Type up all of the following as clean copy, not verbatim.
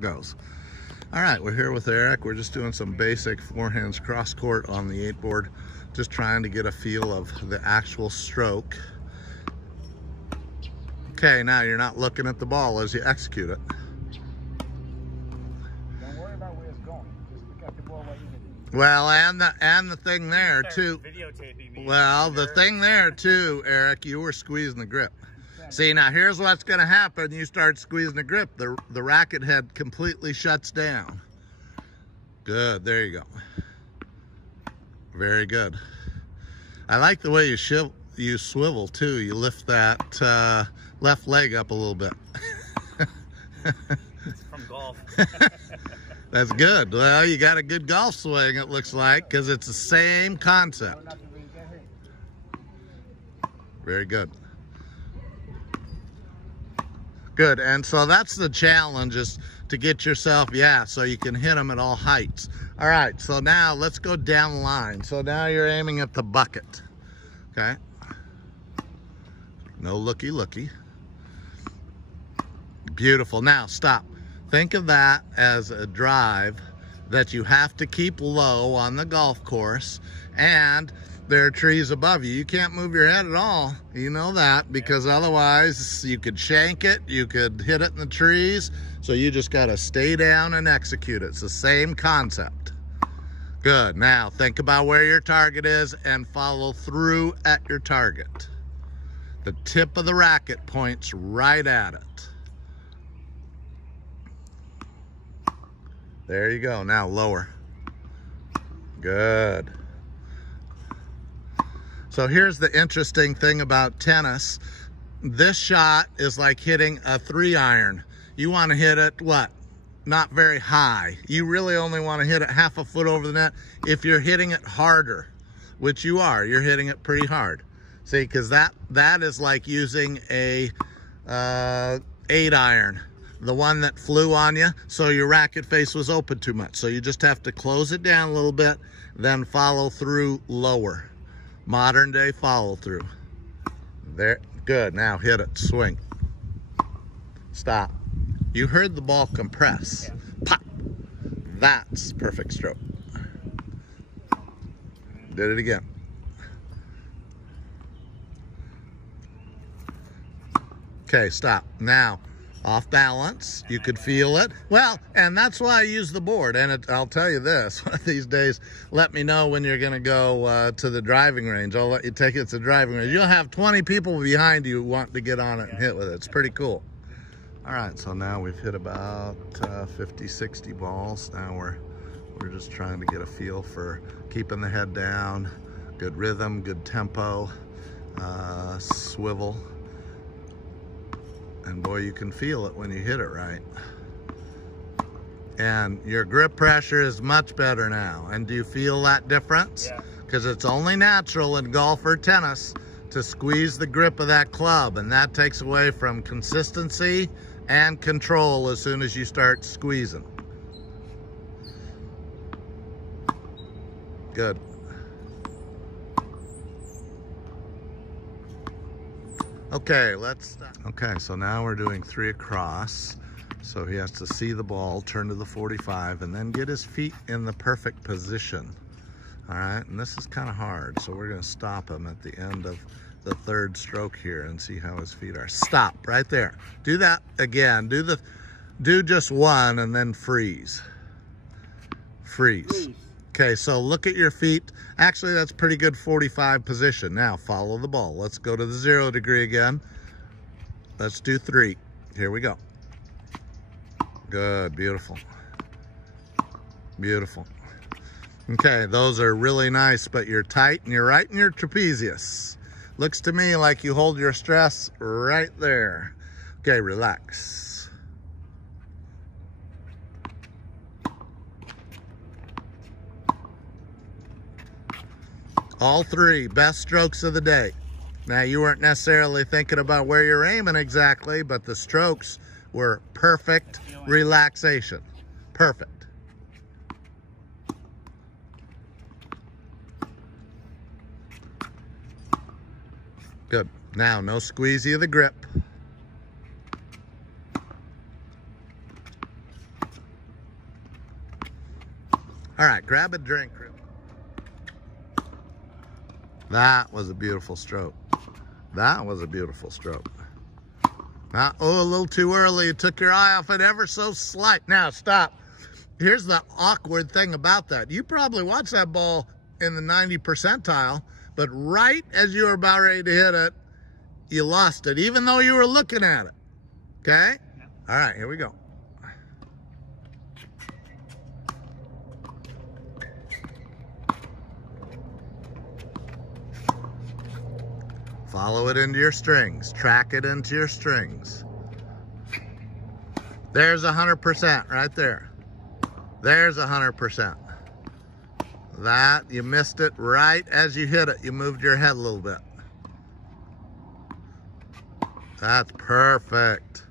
goes. All right, we're here with Eric. We're just doing some basic forehands cross court on the 8 board, just trying to get a feel of the actual stroke. Okay, now you're not looking at the ball as you execute it. Don't worry about where it's going. Just look at the ball while you're hitting. Well, and the thing there too. Videotaping me. Well, the thing there too, Eric, you were squeezing the grip. See, now here's what's going to happen. You start squeezing the grip, the racket head completely shuts down. Good, there you go. Very good. I like the way you swivel too. You lift that left leg up a little bit. It's from golf. That's good. Well, you got a good golf swing, it looks like, because it's the same concept. Very good. Good, and so that's the challenge, is to get yourself, so you can hit them at all heights. All right, so now let's go down the line. So now you're aiming at the bucket, okay? No looky. Beautiful. Now stop. Think of that as a drive that you have to keep low on the golf course, and there are trees above you. You can't move your head at all. You know that, because otherwise you could shank it, you could hit it in the trees. So you just got to stay down and execute it. It's the same concept. Good. Now think about where your target is and follow through at your target. The tip of the racket points right at it. There you go. Now lower. Good. So here's the interesting thing about tennis. This shot is like hitting a 3-iron. You want to hit it, what? Not very high. You really only want to hit it half a foot over the net. If you're hitting it harder, which you are, you're hitting it pretty hard. See, because that is like using a 8-iron. The one that flew on you, so your racket face was open too much. So you just have to close it down a little bit, then follow through lower. Modern day follow through. There, good. Now hit it, swing. Stop. You heard the ball compress. Pop. That's perfect stroke. Did it again. Okay, stop. Now, off balance, you could feel it. Well, and that's why I use the board. And I'll tell you this, one of these days, let me know when you're going to go to the driving range. I'll let you take it to the driving range. You'll have 20 people behind you wanting to get on it and hit with it. It's pretty cool. All right, so now we've hit about 50, 60 balls. Now we're just trying to get a feel for keeping the head down, good rhythm, good tempo, swivel. And boy, you can feel it when you hit it right. And your grip pressure is much better now. And do you feel that difference? Yeah. Because it's only natural in golf or tennis to squeeze the grip of that club. And that takes away from consistency and control as soon as you start squeezing. Good. Okay, let's start. Okay, so now we're doing 3 across. So he has to see the ball, turn to the 45, and then get his feet in the perfect position. All right, and this is kind of hard. So we're gonna stop him at the end of the 3rd stroke here and see how his feet are. Stop right there. Do that again. Do just one and then freeze. Freeze. Okay, so look at your feet. Actually, that's pretty good 45 position. Now, follow the ball. Let's go to the 0 degree again. Let's do 3. Here we go. Good, beautiful. Beautiful. Okay, those are really nice, but you're tight and you're right in your trapezius. Looks to me like you hold your stress right there. Okay, relax. All 3 best strokes of the day. Now, you weren't necessarily thinking about where you're aiming exactly, but the strokes were perfect relaxation. Perfect. Good. Now, no squeezy of the grip. All right, grab a drink. That was a beautiful stroke. That was a beautiful stroke. Now, oh, a little too early. You took your eye off it ever so slight. Now, stop. Here's the awkward thing about that. You probably watched that ball in the 90 percentile, but right as you were about ready to hit it, you lost it, even though you were looking at it. Okay? Yeah. All right, here we go. Follow it into your strings. Track it into your strings. There's 100% right there. There's 100%. That, you missed it right as you hit it. You moved your head a little bit. That's perfect.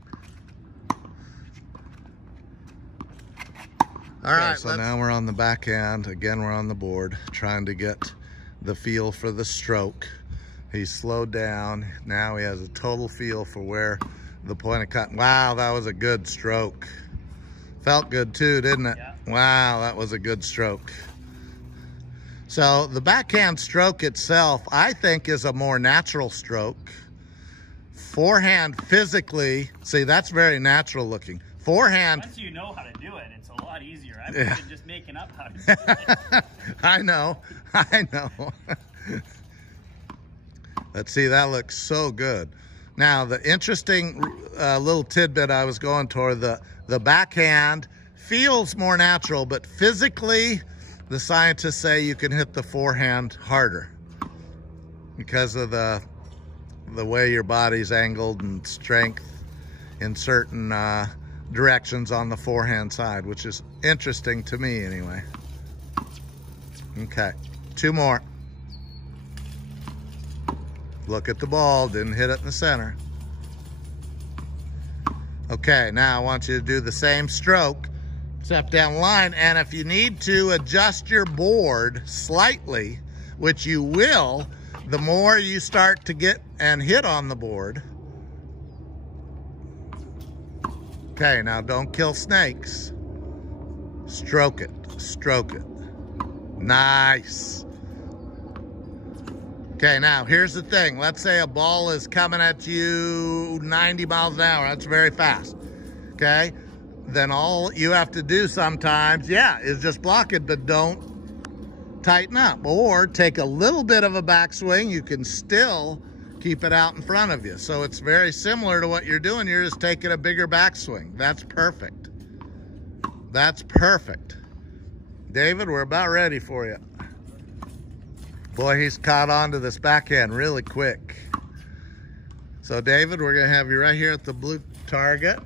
All right, so now we're on the backhand. Again, we're on the board trying to get the feel for the stroke. He's slowed down. Now he has a total feel for where the point of cut. Wow, that was a good stroke. Felt good too, didn't it? Yeah. Wow, that was a good stroke. So the backhand stroke itself, I think, is a more natural stroke. Forehand physically, see, that's very natural looking. Forehand. Once you know how to do it, it's a lot easier. I've been just making up how to do it. I know. Let's see, that looks so good. Now, the interesting little tidbit I was going toward, the backhand feels more natural, but physically, the scientists say you can hit the forehand harder because of the way your body's angled and strength in certain directions on the forehand side, which is interesting to me anyway. Okay, 2 more. Look at the ball, didn't hit it in the center. Okay, now I want you to do the same stroke, step down the line, and if you need to adjust your board slightly, which you will, the more you start to get and hit on the board. Okay, now don't kill snakes. Stroke it, stroke it. Nice. Okay, now here's the thing. Let's say a ball is coming at you 90 miles an hour. That's very fast, okay? Then all you have to do sometimes, is just block it, but don't tighten up. Or take a little bit of a backswing. You can still keep it out in front of you. So it's very similar to what you're doing. You're just taking a bigger backswing. That's perfect. That's perfect. David, we're about ready for you. Boy, he's caught on to this backhand really quick. So David, we're gonna have you right here at the blue target.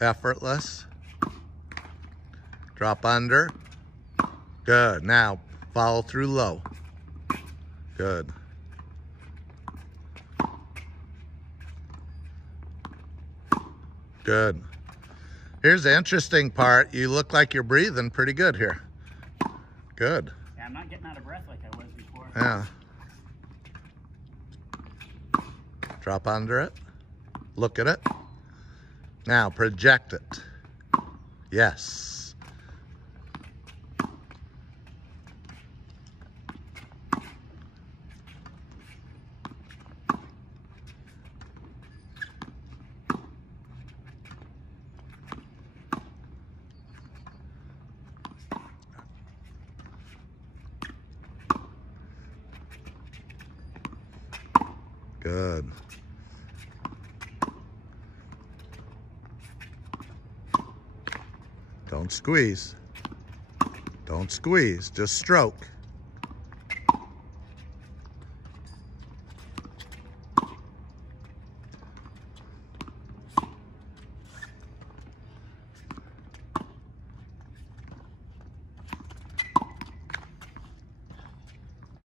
Effortless. Drop under. Good. Now follow through low. Good. Good. Here's the interesting part. You look like you're breathing pretty good here. Good. Yeah, I'm not getting out of breath like I was before. Yeah. Drop under it. Look at it. Now project it. Yes. Good. Don't squeeze. Don't squeeze, just stroke.